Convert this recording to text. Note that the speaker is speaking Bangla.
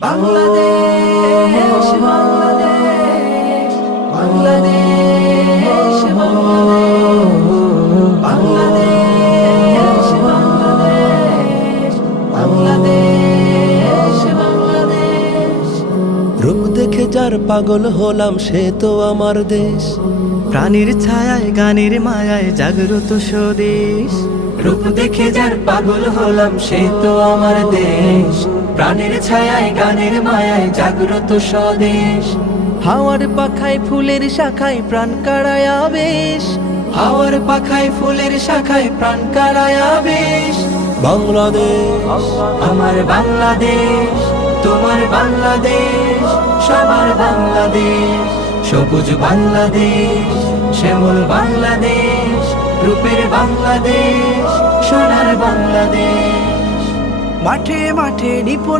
বাংলাদেশ বাংলাদেশ বাংলাদেশ বাংলাদেশ বাংলাদেশ বাংলাদেশ বাংলাদেশ। রূপ দেখে যার পাগল হলাম সে তো আমার দেশ, প্রাণীর ছায়ায় গানের মায়ায় জাগ্রত স্বদেশ। রূপ দেখে যার পাগল হলাম সে তো আমার দেশ, প্রাণের ছায়ায় গানের মায়ায় জাগ্রত স্বদেশ। হাওয়ার পাখায় ফুলের শাখায় প্রাণ কাড়ায় আবেশ, হাওয়ার পাখায় ফুলের শাখায় প্রাণ কাড়ায় আবেশ। বাংলাদেশ আমার বাংলাদেশ, তোমার বাংলাদেশ, সবার বাংলাদেশ। সবুজ বাংলাদেশ, শ্যামল বাংলাদেশ, রূপের বাংলাদেশ, সোনার বাংলাদেশ। মাঠে মাঠে নিপুণ